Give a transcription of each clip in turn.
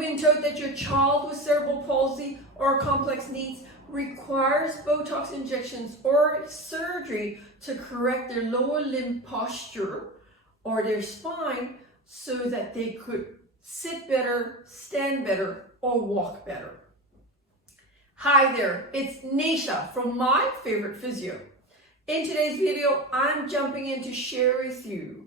been told that your child with cerebral palsy or complex needs requires Botox injections or surgery to correct their lower limb posture or their spine so that they could sit better, stand better, or walk better? Hi there, it's Neesha from My Favourite Physio. In today's video, I'm jumping in to share with you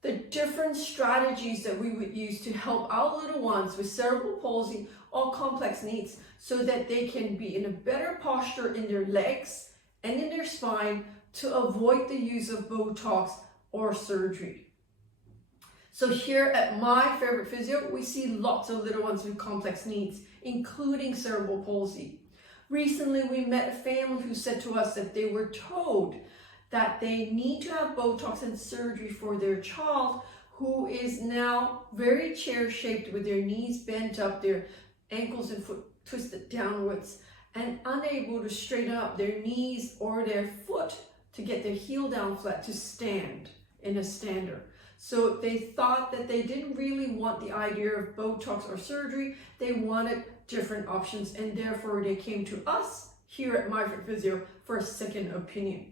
the different strategies that we would use to help our little ones with cerebral palsy or complex needs so that they can be in a better posture in their legs and in their spine to avoid the use of Botox or surgery. So here at My Favourite Physio, we see lots of little ones with complex needs, including cerebral palsy. Recently, we met a family who said to us that they were told that they need to have Botox and surgery for their child who is now very chair-shaped with their knees bent up, their ankles and foot twisted downwards, and unable to straighten up their knees or their foot to get their heel down flat to stand in a stander. So they thought that they didn't really want the idea of Botox or surgery. They wanted different options, and therefore they came to us here at My Favourite Physio for a second opinion.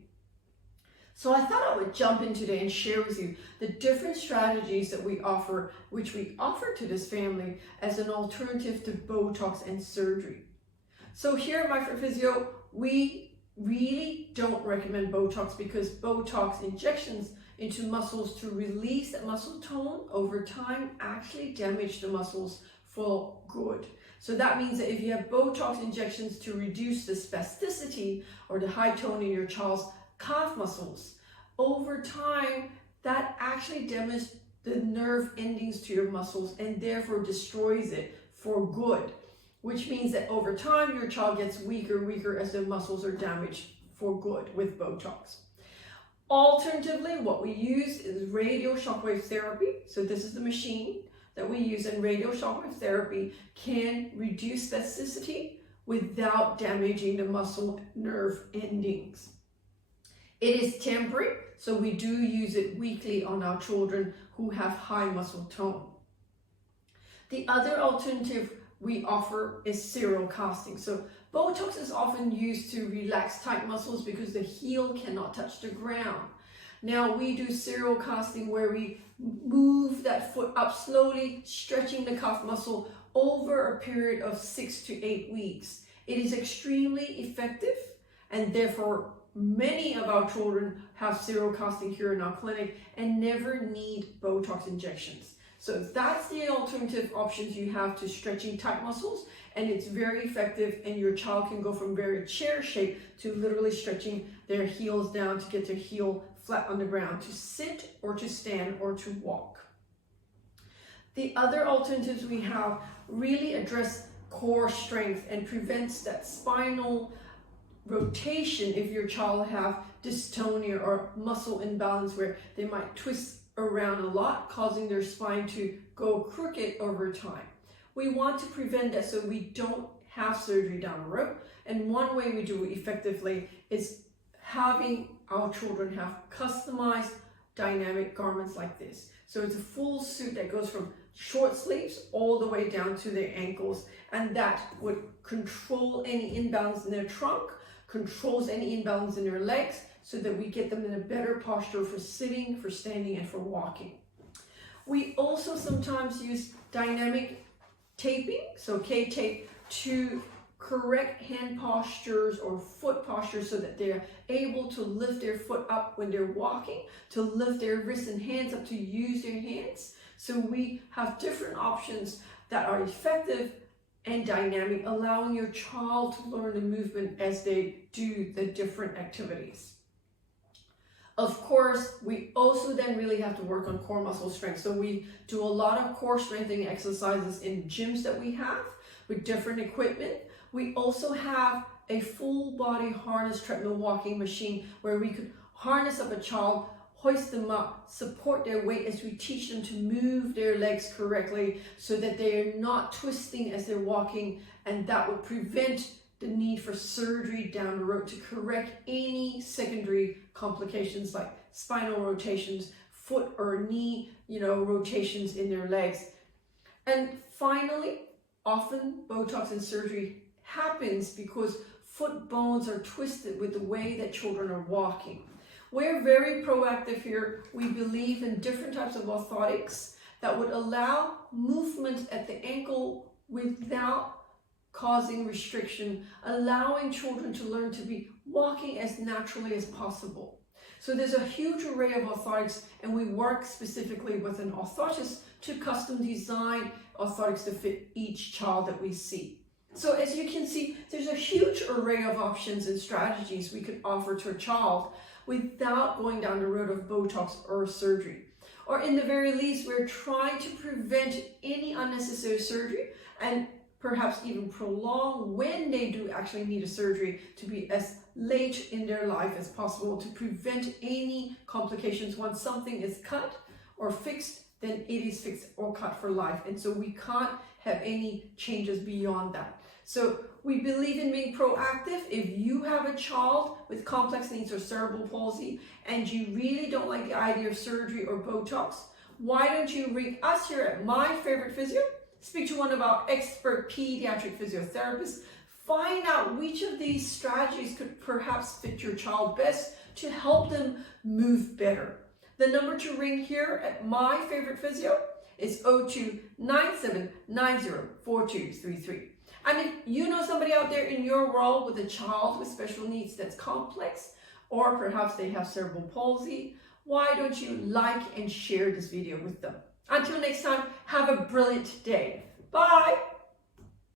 So I thought I would jump in today and share with you the different strategies that we offer, which we offer to this family as an alternative to Botox and surgery. So here at My Favourite Physio, we really don't recommend Botox because Botox injections into muscles to release that muscle tone over time actually damage the muscles for good. So that means that if you have Botox injections to reduce the spasticity or the high tone in your child's calf muscles, over time that actually damages the nerve endings to your muscles and therefore destroys it for good, which means that over time your child gets weaker as their muscles are damaged for good with Botox. Alternatively, what we use is radial shockwave therapy. So this is the machine that we use, and radial shockwave therapy can reduce spasticity without damaging the muscle nerve endings. It is temporary, so we do use it weekly on our children who have high muscle tone. The other alternative we offer is serial casting. So Botox is often used to relax tight muscles because the heel cannot touch the ground. Now we do serial casting where we move that foot up slowly, stretching the calf muscle over a period of 6 to 8 weeks. It is extremely effective, and therefore many of our children have serial casting here in our clinic and never need Botox injections. So that's the alternative options you have to stretching tight muscles, and it's very effective, and your child can go from very chair shape to literally stretching their heels down to get their heel flat on the ground to sit or to stand or to walk. The other alternatives we have really address core strength and prevents that spinal rotation if your child have dystonia or muscle imbalance where they might twist around a lot, causing their spine to go crooked over time. We want to prevent that so we don't have surgery down the road, and one way we do it effectively is having our children have customized dynamic garments like this. So it's a full suit that goes from short sleeves all the way down to their ankles, and that would control any imbalance in their trunk, controls any imbalance in their legs, so that we get them in a better posture for sitting, for standing, and for walking. We also sometimes use dynamic taping, so K-tape, to correct hand postures or foot postures so that they're able to lift their foot up when they're walking, to lift their wrists and hands up, to use their hands. So we have different options that are effective and dynamic, allowing your child to learn the movement as they do the different activities. Of course, we also then really have to work on core muscle strength. So we do a lot of core strengthening exercises in gyms that we have with different equipment. We also have a full body harness treadmill walking machine where we could harness up a child, hoist them up, support their weight as we teach them to move their legs correctly so that they are not twisting as they're walking, and that would prevent the need for surgery down the road to correct any secondary complications like spinal rotations, foot or knee, rotations in their legs. And finally, often Botox and surgery happens because foot bones are twisted with the way that children are walking. We're very proactive here. We believe in different types of orthotics that would allow movement at the ankle without causing restriction, allowing children to learn to be walking as naturally as possible. So there's a huge array of orthotics, and we work specifically with an orthotist to custom design orthotics to fit each child that we see. So as you can see, there's a huge array of options and strategies we could offer to a child without going down the road of Botox or surgery. Or in the very least, we're trying to prevent any unnecessary surgery and perhaps even prolong when they do actually need a surgery to be as late in their life as possible to prevent any complications. Once something is cut or fixed, then it is fixed or cut for life. And so we can't have any changes beyond that. So we believe in being proactive. If you have a child with complex needs or cerebral palsy and you really don't like the idea of surgery or Botox, why don't you ring us here at My Favourite Physio? Speak to one of our expert pediatric physiotherapists. Find out which of these strategies could perhaps fit your child best to help them move better. The number to ring here at My Favourite Physio is 02-9790-4233. And if you know somebody out there in your world with a child with special needs that's complex, or perhaps they have cerebral palsy, why don't you like and share this video with them? Until next time, have a brilliant day. Bye.